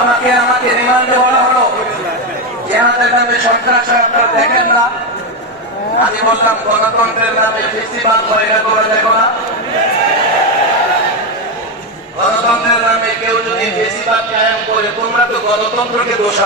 আমাকে আমাকে রিমান্ডে বলা হলো। জেহাদের নামে সরকার সরকার দেখেন না। আমি বললাম, গণতন্ত্রের নামে ফেস্টিভাল করে না, তোমরা দেখো না। গণতন্ত্রের নামে কেউ যদি ফেস্টিভাল কায়েম করে, তোমরা তো গণতন্ত্রকে দোষ